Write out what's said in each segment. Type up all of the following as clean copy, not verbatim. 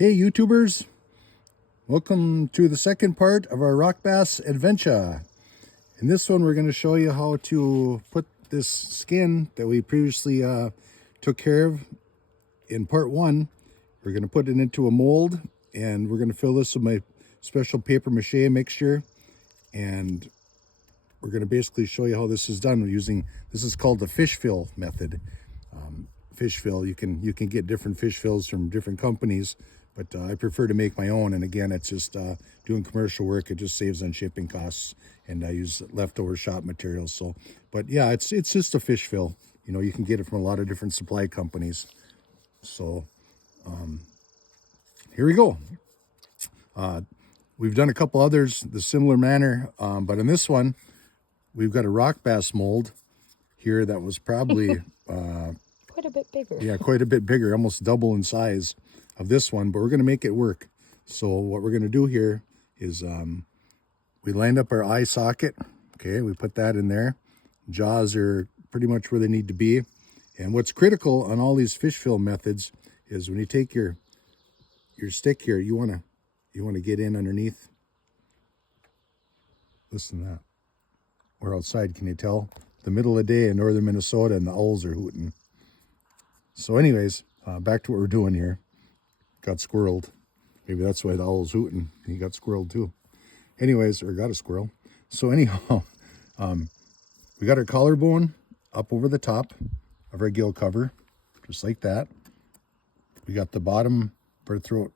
Hey YouTubers, welcome to the second part of our Rockbass adventure. In this one we're going to show you how to put this skin that we previously took care of in part one. We're going to put it into a mold and we're going to fill this with my special paper mache mixture, and we're going to basically show you how this is done using, this is called the fish fill method. Fish fill, you can get different fish fills from different companies, but I prefer to make my own. And again, it's just doing commercial work. It just saves on shipping costs, and I use leftover shop materials. So, but yeah, it's just a fish fill. You know, you can get it from a lot of different supply companies. So here we go. We've done a couple others the similar manner, but in this one, we've got a rock bass mold here that was probably quite a bit bigger. yeah, quite a bit bigger, almost double in size of this one, but we're going to make it work. So what we're going to do here is we lined up our eye socket. Okay, we put that in there. Jaws are pretty much where they need to be. And what's critical on all these fish fill methods is when you take your stick here, you want to get in underneath. Listen to that. We're outside, can you tell? The middle of the day in northern Minnesota, and the owls are hooting. So anyways, back to what we're doing here. Got squirreled. Maybe that's why the owl's hooting. He got squirreled too. Anyways, or got a squirrel. So anyhow, we got our collarbone up over the top of our gill cover, just like that. We got the bottom of our throat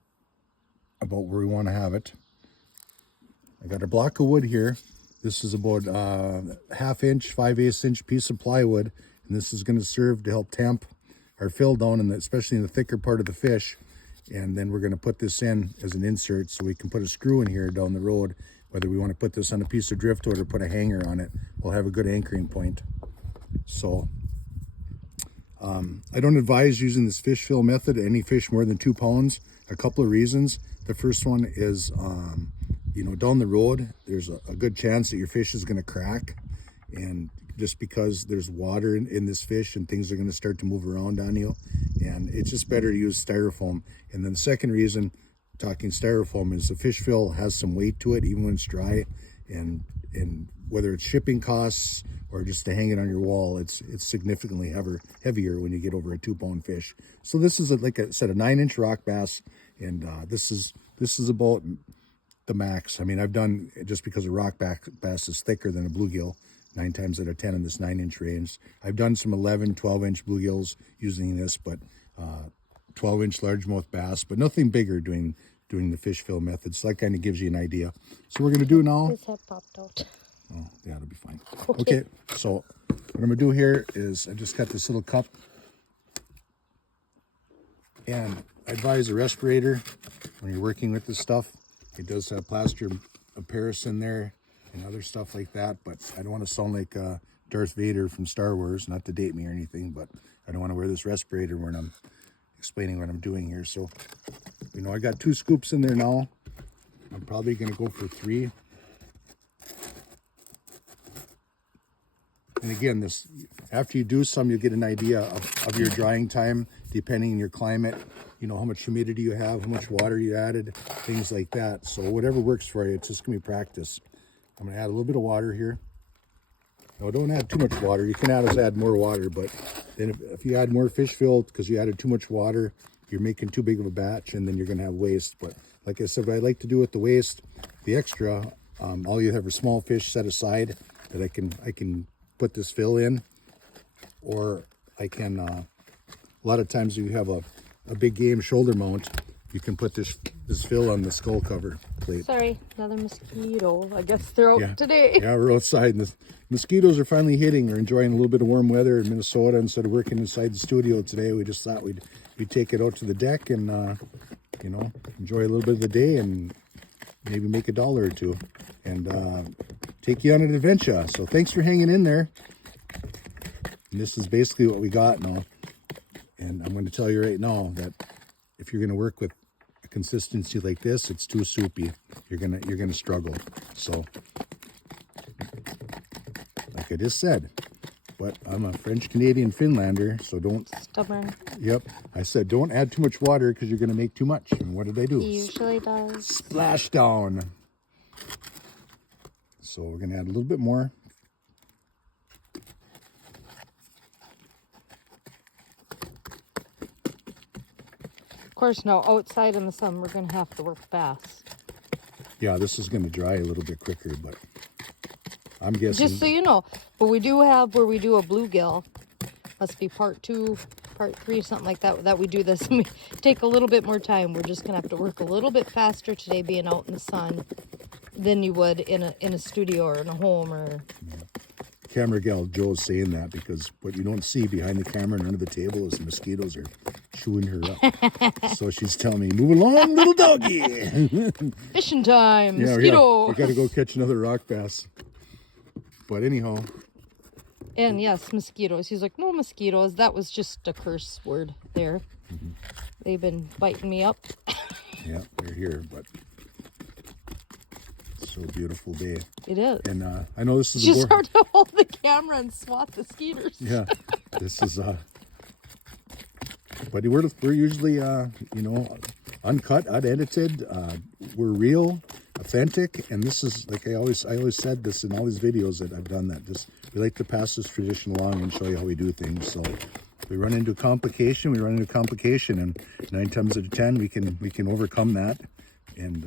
about where we want to have it. I got a block of wood here. This is about 1/2 inch, 5/8 inch piece of plywood, and this is going to serve to help tamp our fill down, and especially in the thicker part of the fish. And then we're going to put this in as an insert so we can put a screw in here down the road. Whether we want to put this on a piece of driftwood or put a hanger on it, we'll have a good anchoring point. So I don't advise using this fish fill method to any fish more than 2 pounds. A couple of reasons. The first one is you know, down the road there's a good chance that your fish is going to crack, and just because there's water in this fish and things are going to start to move around on you, and it's just better to use styrofoam. And then the second reason, talking styrofoam, is the fish fill has some weight to it even when it's dry, and whether it's shipping costs or just to hang it on your wall, it's significantly heavier when you get over a 2-pound fish. So this is like I said, a 9-inch rock bass, and this is about the max. I mean, I've done, just because a rock bass is thicker than a bluegill 9 times out of 10 in this 9-inch range. I've done some 11, 12-inch bluegills using this, but 12-inch largemouth bass, but nothing bigger doing the fish fill method. So that kind of gives you an idea. So we're going to do now. His head popped out. Oh, yeah, it'll be fine. Okay, so what I'm going to do here is I just got this little cup, and I advise a respirator when you're working with this stuff. It does have plaster of Paris in there and other stuff like that, but I don't want to sound like Darth Vader from Star Wars, not to date me or anything, but I don't want to wear this respirator when I'm explaining what I'm doing here. So, you know, I got 2 scoops in there now. I'm probably going to go for 3. And again, this, after you do some, you get an idea of your drying time, depending on your climate, you know, how much humidity you have, how much water you added, things like that. So whatever works for you, it's just going to be practice. I'm going to add a little bit of water here. No, don't add too much water. You can add more water, but then if you add more fish fill because you added too much water, you're making too big of a batch, and then you're going to have waste. But like I said, what I like to do with the waste, the extra, all you have are small fish set aside that I can put this fill in, or I can, a lot of times you have a big game shoulder mount, you can put this fill on the skull cover plate. Sorry, another mosquito. I guess they're out today. Yeah, we're outside, and the mosquitoes are finally hitting. We're enjoying a little bit of warm weather in Minnesota. Instead of working inside the studio today, we just thought we'd take it out to the deck and you know, enjoy a little bit of the day and maybe make $1 or 2 and take you on an adventure. So thanks for hanging in there. And this is basically what we got now. And I'm going to tell you right now that if you're going to work with a consistency like this, it's too soupy. You're gonna struggle. So, like I just said, But I'm a French-Canadian Finlander, so don't... Stubborn. Yep. I said, don't add too much water because you're going to make too much. And what did I do? He usually does. Splash down. So we're going to add a little bit more. Of course, now outside in the sun, we're going to have to work fast. Yeah, this is going to dry a little bit quicker, but I'm guessing... Just so you know, but we do have where we do a bluegill. Must be part 2, part 3, something like that, that we do this. And we take a little bit more time. We're just going to have to work a little bit faster today being out in the sun than you would in a studio or in a home or... Yeah. Camera gal Joe's saying that because what you don't see behind the camera and under the table is the mosquitoes are chewing her up. So she's telling me, move along, little doggy. Fishing time, Yeah, mosquito. we got to go catch another rock bass. But anyhow. And yes, mosquitoes. He's like, no mosquitoes. That was just a curse word there. Mm-hmm. They've been biting me up. Yeah, they're here, but it's so beautiful day. It is. And I know this is just hard to hold the camera and swat the skeeters. Yeah, this is but we're usually you know, uncut, unedited. We're real, authentic, and this is like I always said this in all these videos that I've done. That just we like to pass this tradition along and show you how we do things. So we run into complication, and 9 times out of 10 we can overcome that. And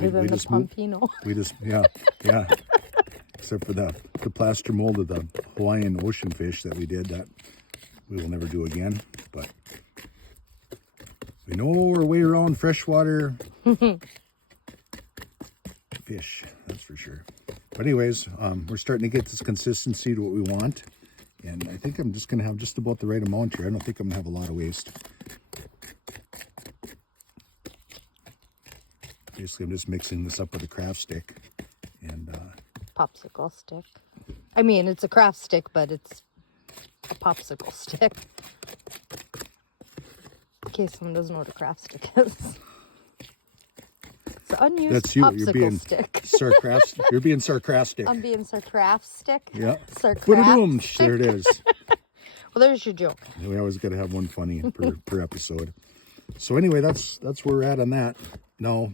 we just Pompino. We just yeah. Except for the plaster mold of the Hawaiian ocean fish that we did, that we will never do again. But we know our way around freshwater fish, that's for sure. But anyways, we're starting to get this consistency to what we want. And I think I'm just going to have just about the right amount here. I don't think I'm going to have a lot of waste. Basically, I'm just mixing this up with a craft stick. And popsicle stick. I mean, it's a craft stick, but it's a popsicle stick. In case someone doesn't know what a craft stick is. It's an unused that's you. popsicle You're being stick. You're being sarcastic. I'm being sarcastic. Yeah. Sarcastic. There it is. Well, there's your joke. We always got to have one funny per episode. So anyway, that's where we're at on that. Now,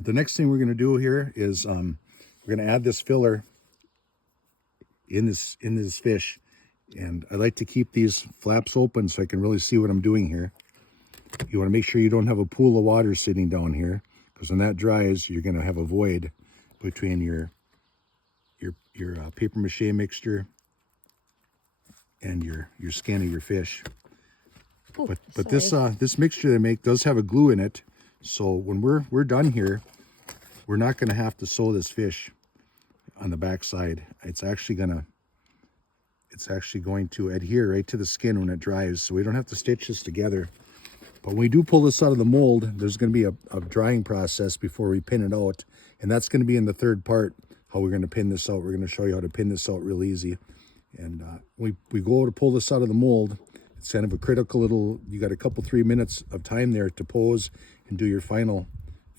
the next thing we're going to do here is we're going to add this filler in this fish. And I like to keep these flaps open so I can really see what I'm doing here. You want to make sure you don't have a pool of water sitting down here, because when that dries, you're going to have a void between your paper mache mixture and your skin of your fish. Ooh, but this mixture they make does have a glue in it, so when we're done here, we're not going to have to sew this fish on the back side. It's actually going to adhere right to the skin when it dries, so we don't have to stitch this together. But when we do pull this out of the mold, there's going to be a drying process before we pin it out, and that's going to be in the third part, how we're going to pin this out. We're going to show you how to pin this out real easy. And we go to pull this out of the mold. It's kind of a critical little, you got a couple 3 minutes of time there to pose and do your final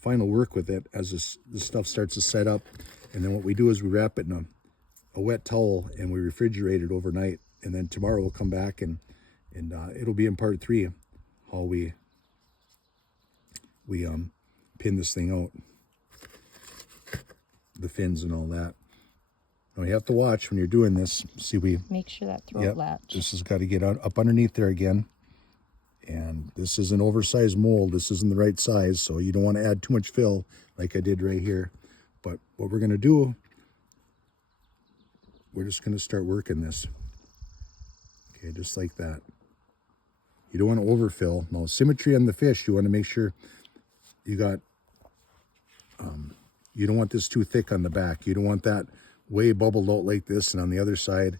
work with it as this stuff starts to set up. And then what we do is we wrap it in a wet towel and we refrigerate it overnight. And then tomorrow we'll come back and it'll be in part 3 how we pin this thing out, the fins and all that. Now you have to watch when you're doing this. See, make sure that throat latch. This has got to get up underneath there again. And this is an oversized mold. This isn't the right size, so you don't want to add too much fill like I did right here. But what we're going to do, we're just going to start working this. Okay, just like that. You don't want to overfill. Now, symmetry on the fish, you want to make sure you got, you don't want this too thick on the back. You don't want that way bubbled out like this, and on the other side,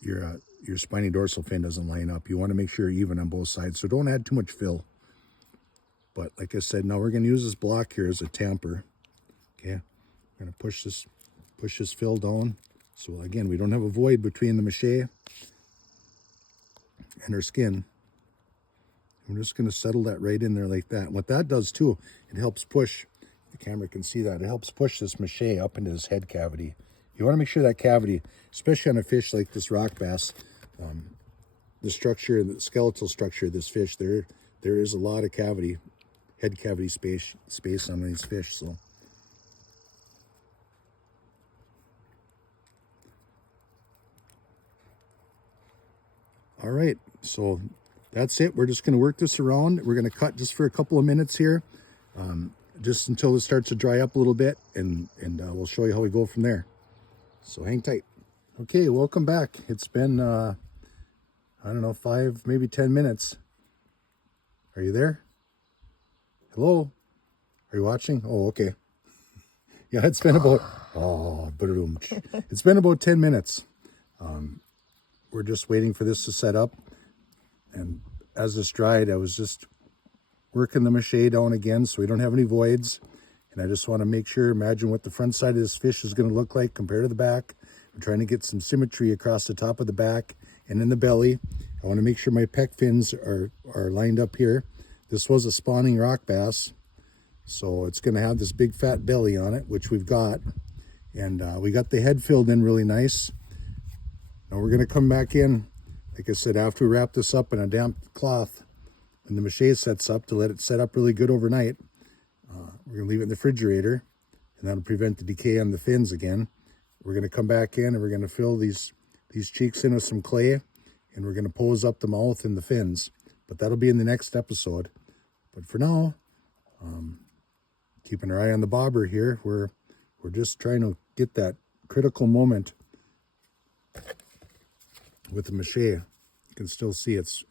your spiny dorsal fin doesn't line up. You want to make sure you're even on both sides, so don't add too much fill. But like I said, now we're going to use this block here as a tamper. Okay, we're going to push this fill down. So again, we don't have a void between the mache and our skin. We're just going to settle that right in there like that. And what that does too, it helps push, the camera can see that, it helps push this mache up into this head cavity. You want to make sure that cavity, especially on a fish like this rock bass, the structure, the skeletal structure of this fish, there is a lot of cavity, head cavity space on these fish. So all right, so that's it. We're just going to work this around. We're going to cut just for a couple of minutes here, just until it starts to dry up a little bit, and we'll show you how we go from there. So hang tight. Okay, welcome back. It's been I don't know, 5 maybe 10 minutes. Are you there? Hello? Are you watching? Oh, okay. Yeah, it's been about it's been about 10 minutes. We're just waiting for this to set up, and as this dried, I was just working the mache down again so we don't have any voids. And I just want to make sure, imagine what the front side of this fish is going to look like compared to the back. I'm trying to get some symmetry across the top of the back and in the belly. I want to make sure my pec fins are lined up here. This was a spawning rock bass, so it's going to have this big fat belly on it, which we've got. And we got the head filled in really nice. Now we're going to come back in, like I said, after we wrap this up in a damp cloth, and the mache sets up, to let it set up really good overnight. We're going to leave it in the refrigerator, and that'll prevent the decay on the fins again. We're going to come back in, and we're going to fill these cheeks in with some clay, and we're going to pose up the mouth and the fins. But that'll be in the next episode. But for now, keeping our eye on the bobber here, we're just trying to get that critical moment with the mache. You can still see it's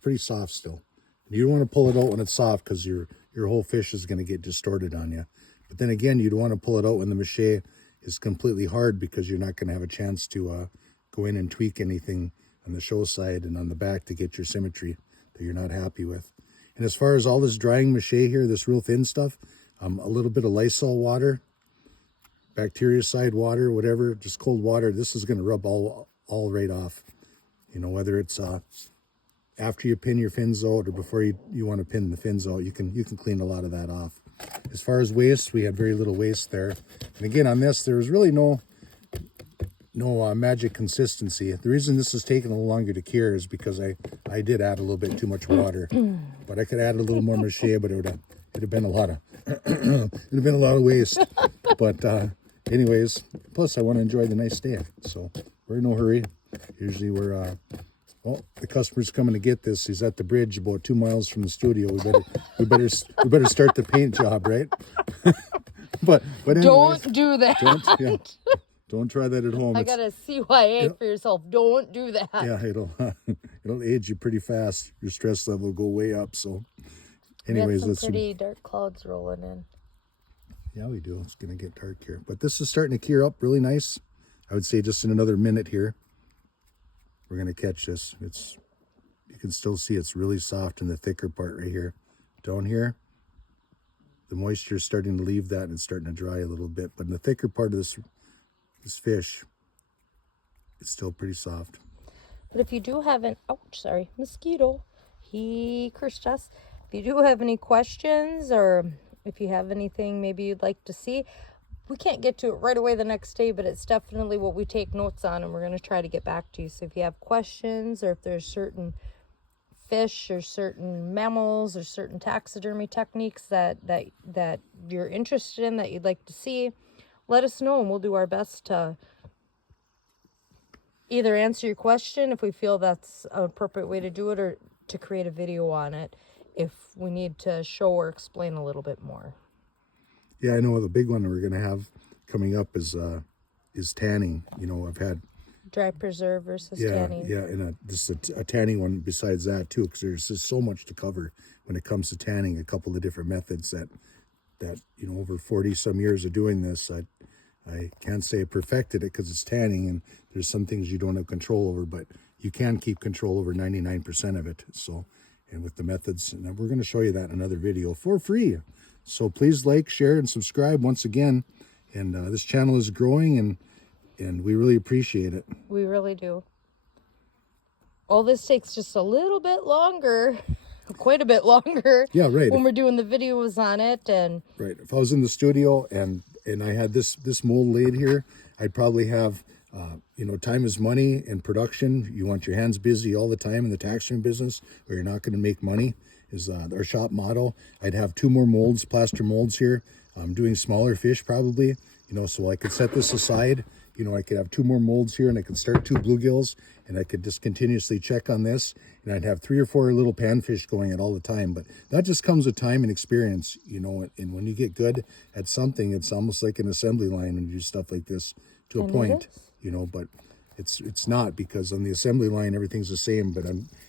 pretty soft still. You don't want to pull it out when it's soft, because your whole fish is going to get distorted on you. But then again, you don't want to pull it out when the mache is completely hard, because you're not going to have a chance to go in and tweak anything on the show side and on the back to get your symmetry that you're not happy with. And as far as all this drying mache here, this real thin stuff, a little bit of Lysol water, bactericide water, whatever, just cold water, this is going to rub all right off. You know, whether it's after you pin your fins out or before you want to pin the fins out, you can clean a lot of that off. As far as waste, we had very little waste there. And again, on this, there was really no magic consistency. The reason this is taking a little longer to cure is because I did add a little bit too much water, but I could add a little more mache, but it'd have been a lot of waste. But anyways, plus I want to enjoy the nice day, so we're in no hurry. Usually we're the customer's coming to get this. He's at the bridge about 2 miles from the studio. We better start the paint job, right? but anyways, don't do that. Don't try that at home. I got a CYA for yourself. Don't do that. Yeah, it'll age you pretty fast. Your stress level will go way up. So anyways, let's pretty dark clouds rolling in. Yeah, we do. It's gonna get dark here, but this is starting to cure up really nice. I would say just in another minute here, we're going to catch this. You can still see it's really soft in the thicker part right here. Down here, the moisture is starting to leave that, and it's starting to dry a little bit. But in the thicker part of this fish, it's still pretty soft. But if you do have mosquito, he cursed us. If you do have any questions, or if you have anything maybe you'd like to see, we can't get to it right away the next day, but it's definitely what we take notes on, and we're going to try to get back to you. So if you have questions, or if there's certain fish or certain mammals or certain taxidermy techniques that you're interested in, that you'd like to see, let us know, and we'll do our best to either answer your question if we feel that's an appropriate way to do it, or to create a video on it if we need to show or explain a little bit more. Yeah, I know the big one we're going to have coming up is tanning. You know, I've had dry preserve versus tanning. Yeah, and just a tanning one besides that too, because there's just so much to cover when it comes to tanning. A couple of different methods that you know, over 40 some years of doing this, I can't say I perfected it because it's tanning, and there's some things you don't have control over, but you can keep control over 99% of it. So, and with the methods, and we're going to show you that in another video for free. So please like, share, and subscribe once again. And this channel is growing, and we really appreciate it. We really do. All this takes just a little bit longer, quite a bit longer. Yeah, right. When we're doing the videos on it, and right. If I was in the studio and I had this mold laid here, I'd probably have, you know, time is money and production. You want your hands busy all the time in the taxidermy business, or you're not going to make money, is our shop motto. I'd have 2 more molds, plaster molds here. I'm doing smaller fish probably, you know, so I could set this aside. You know, I could have 2 more molds here, and I could start 2 bluegills, and I could just continuously check on this, and I'd have 3 or 4 little panfish going at all the time. But that just comes with time and experience, you know, and when you get good at something, it's almost like an assembly line when you do stuff like this to a point, you know, but it's not, because on the assembly line, everything's the same. But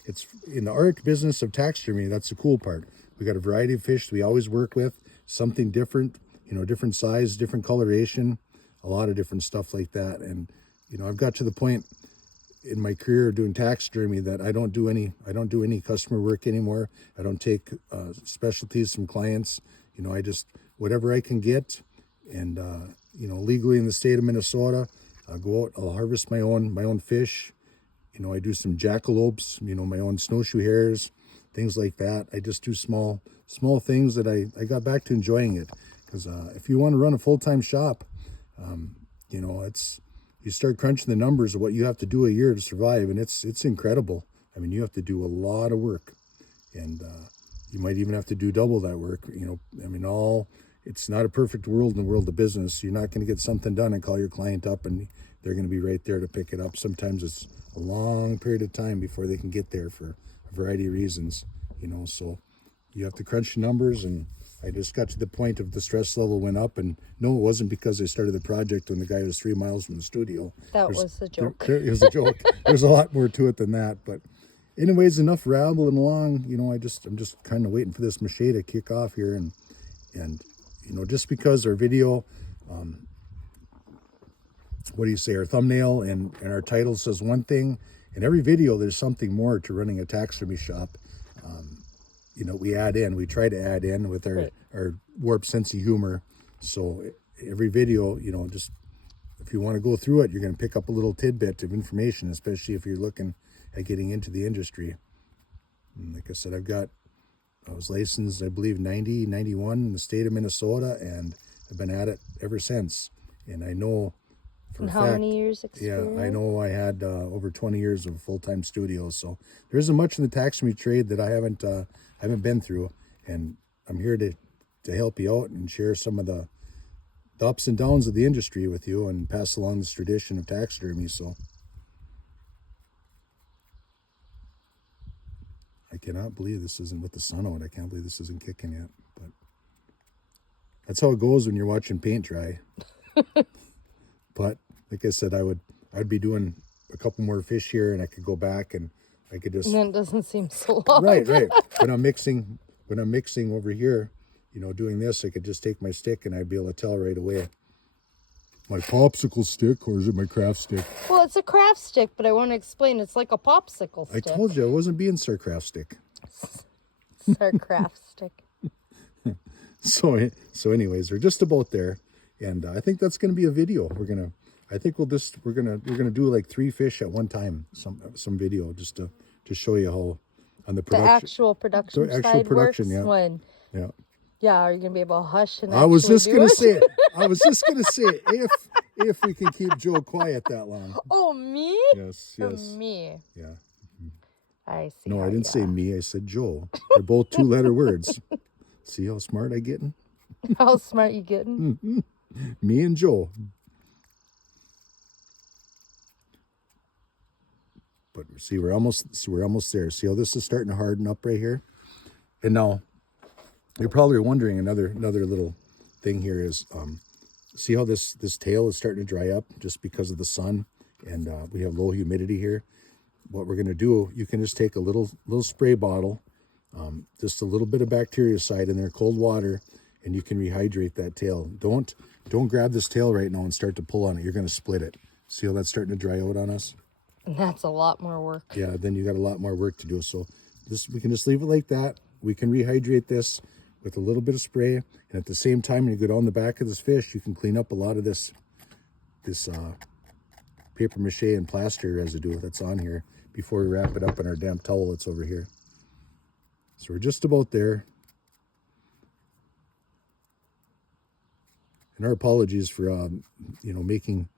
it's in the art business of taxidermy, that's the cool part. We got a variety of fish we always work with, something different, you know, different size, different coloration, a lot of different stuff like that. And, you know, I've got to the point in my career doing taxidermy that I don't do any customer work anymore. I don't take specialties from clients. You know, I just, whatever I can get, and you know, legally in the state of Minnesota, I'll go out, I'll harvest my own fish. You know, I do some jackalopes, you know, my own snowshoe hares, things like that. I just do small things that I got back to enjoying it. Because if you want to run a full-time shop, you know, you start crunching the numbers of what you have to do a year to survive, and it's incredible. I mean, you have to do a lot of work, and you might even have to do double that work. You know, I mean, it's not a perfect world in the world of business. You're not going to get something done and call your client up and they're going to be right there to pick it up. Sometimes it's a long period of time before they can get there for a variety of reasons, you know, so you have to crunch the numbers. And I just got to the point of the stress level went up, and no, it wasn't because I started the project when the guy was 3 miles from the studio. That was a joke. It was a joke. There's a lot more to it than that, but anyways, enough rambling along. You know, I'm just kind of waiting for this mache to kick off here, and you know, just because our video, what do you say, our thumbnail and our title says one thing, in every video there's something more to running a taxidermy shop. You know, we try to add in with our warped sense of humor. So every video, you know, just if you want to go through it, you're going to pick up a little tidbit of information, especially if you're looking at getting into the industry. And like I said, I was licensed, I believe, 91 in the state of Minnesota, and I've been at it ever since. And I know for a fact, how many years experience? Yeah, I know I had over 20 years of full-time studio. So there isn't much in the taxidermy trade that I haven't been through, and I'm here to help you out and share some of the ups and downs of the industry with you and pass along this tradition of taxidermy. So I cannot believe this isn't with the sun out. I can't believe this isn't kicking yet, but that's how it goes when you're watching paint dry. But like I said, I'd be doing a couple more fish here, and I could go back and I could just. And then it doesn't seem so long. Right. When I'm mixing over here, you know, doing this, I could just take my stick and I'd be able to tell right away. My popsicle stick, or is it my craft stick? Well, it's a craft stick, but I want to explain. It's like a popsicle stick. I told you I wasn't being sarcastic. Sarcastic. So anyways, we're just about there, and I think that's going to be a video. We're gonna do like 3 fish at one time. Some video just to show you how on the production. The actual production side works when. Yeah. Yeah, are you gonna be able to hush and? I was just gonna say if we can keep Joe quiet that long. Oh, me? Yes. Me. Yeah. I see. No, I didn't say me. I said Joe. They're both 2-letter words. See how smart I getting? How smart you getting? Me and Joe. But see, we're almost there. See how this is starting to harden up right here? And now, you're probably wondering, another little thing here is, see how this tail is starting to dry up just because of the sun, and we have low humidity here. What we're going to do, you can just take a little spray bottle, just a little bit of bactericide in there, cold water, and you can rehydrate that tail. Don't grab this tail right now and start to pull on it. You're going to split it. See how that's starting to dry out on us? And that's a lot more work. Yeah, then you got a lot more work to do. So we can just leave it like that. We can rehydrate this with a little bit of spray, and at the same time, when you go down the back of this fish, you can clean up a lot of this paper mache and plaster residue that's on here before we wrap it up in our damp towel that's over here. So we're just about there. And our apologies for making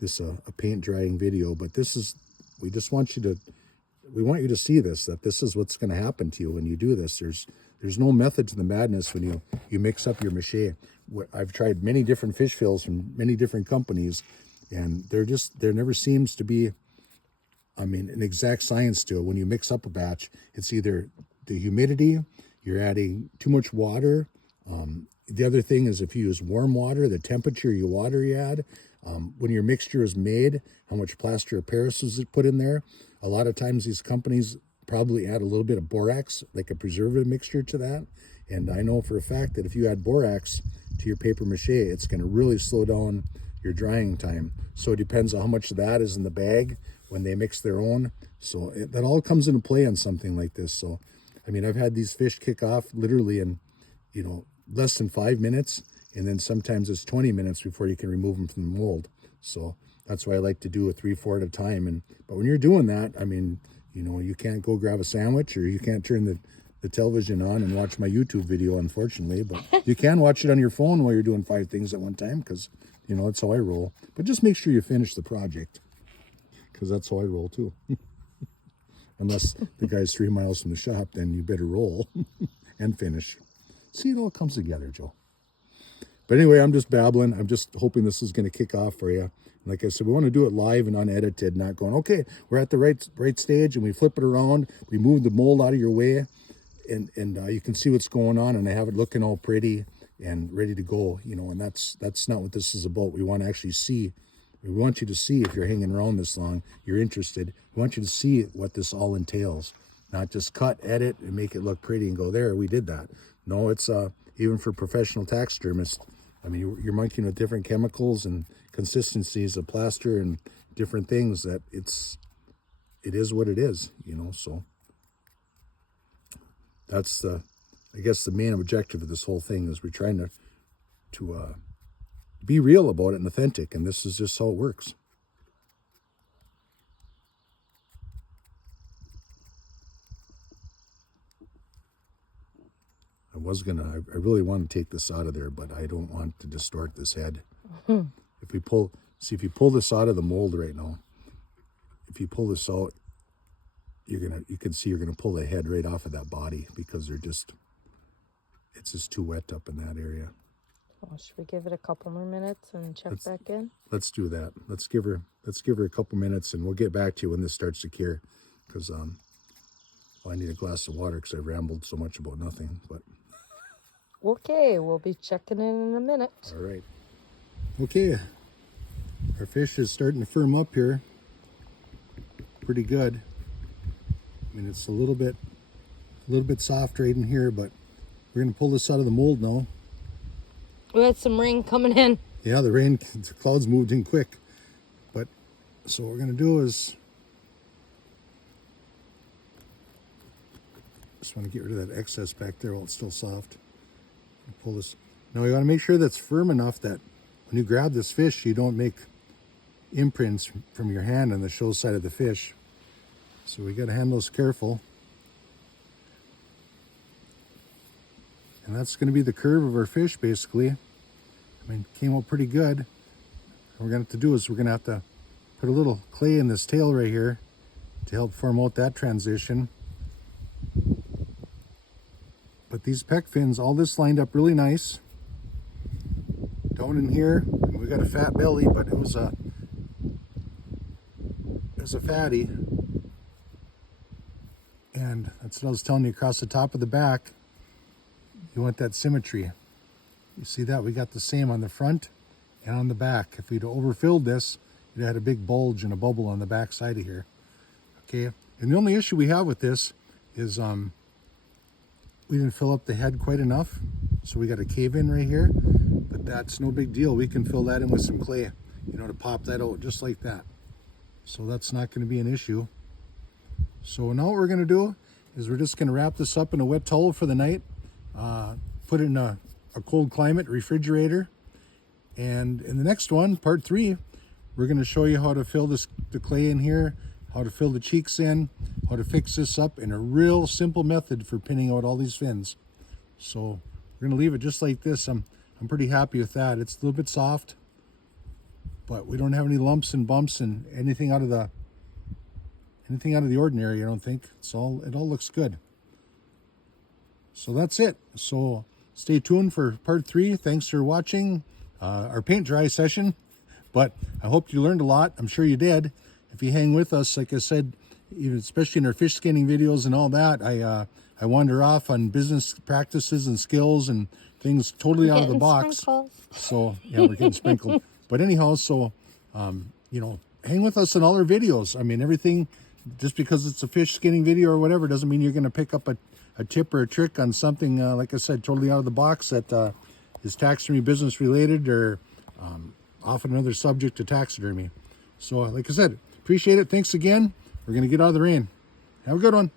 this a paint drying video, but this is, we want you to see this, that this is what's going to happen to you when you do this. There's no method to the madness when you mix up your mache. I've tried many different fish fills from many different companies, and there never seems to be, an exact science to it. When you mix up a batch, it's either the humidity, you're adding too much water. The other thing is if you use warm water, the temperature you add, when your mixture is made, how much plaster of Paris is put in there. A lot of times these companies probably add a little bit of borax, like a preservative mixture to that. And I know for a fact that if you add borax to your paper mache, it's going to really slow down your drying time. So it depends on how much of that is in the bag when they mix their own. So that all comes into play on something like this. So, I've had these fish kick off literally in, less than 5 minutes. And then sometimes it's 20 minutes before you can remove them from the mold. So that's why I like to do a 3-4 at a time. But when you're doing that, you can't go grab a sandwich, or you can't turn the television on and watch my YouTube video, unfortunately. But you can watch it on your phone while you're doing 5 things at one time, because, that's how I roll. But just make sure you finish the project, because that's how I roll too. Unless the guy's 3 miles from the shop, then you better roll and finish. See, it all comes together, Joe. But anyway, I'm just babbling. I'm just hoping this is going to kick off for you. Like I said, we want to do it live and unedited, not going, okay, we're at the right stage, and we flip it around, we move the mold out of your way, and you can see what's going on, and I have it looking all pretty and ready to go, and that's not what this is about. We want to actually see. We want you to see, if you're hanging around this long, you're interested. We want you to see what this all entails, not just cut, edit, and make it look pretty and go, there, we did that. No, it's even for professional taxidermists. You're monkeying with different chemicals and consistencies of plaster and different things, that it is what it is, so that's the main objective of this whole thing, is we're trying to be real about it and authentic, and this is just how it works. I really want to take this out of there, but I don't want to distort this head. If you pull this out of the mold right now, if you pull this out, you can see you're gonna pull the head right off of that body, because it's just too wet up in that area. Well, should we give it a couple more minutes and check back in? Let's do that. Let's give her a couple minutes, and we'll get back to you when this starts to cure, because I need a glass of water because I've rambled so much about nothing. But okay, we'll be checking in a minute. All right. Okay, our fish is starting to firm up here pretty good. It's a little bit soft right in here, but we're gonna pull this out of the mold now. We had some rain coming in. Yeah, the clouds moved in quick. But so what we're gonna do is just want to get rid of that excess back there while it's still soft. Pull this. Now you want to make sure that's firm enough that when you grab this fish, you don't make imprints from your hand on the show side of the fish. So we got to handle this careful. And that's going to be the curve of our fish, basically. Came out pretty good. What we're going to have to do is we're going to have to put a little clay in this tail right here to help form out that transition. But these pec fins, all this lined up really nice. Down in here, we got a fat belly, but it was a fatty. And that's what I was telling you, across the top of the back, you want that symmetry. You see that? We got the same on the front and on the back. If we'd overfilled this, it had a big bulge and a bubble on the back side of here. Okay, and the only issue we have with this is we didn't fill up the head quite enough, so we got a cave in right here, but that's no big deal. We can fill that in with some clay, to pop that out just like that. So that's not going to be an issue. So now what we're going to do is we're just going to wrap this up in a wet towel for the night, put it in a cold climate refrigerator, and in the next one, part 3, we're going to show you how to fill the clay in here, how to fill the cheeks in, how to fix this up in a real simple method for pinning out all these fins. So we're going to leave it just like this. I'm pretty happy with that. It's a little bit soft, but we don't have any lumps and bumps and anything out of the ordinary. I don't think it all looks good. So that's it. So stay tuned for part 3. Thanks for watching our paint dry session. But I hope you learned a lot. I'm sure you did. If you hang with us, like I said, even especially in our fish skinning videos and all that, I wander off on business practices and skills and things totally out of the box. Sprinkles. So yeah, we're getting sprinkled. But anyhow, so you know, hang with us in all our videos. I mean, everything, just because it's a fish skinning video or whatever doesn't mean you're going to pick up a tip or a trick on something, like I said, totally out of the box that is taxidermy business related or off another subject to taxidermy. So like I said, appreciate it. Thanks again. We're going to get out of the rain. Have a good one.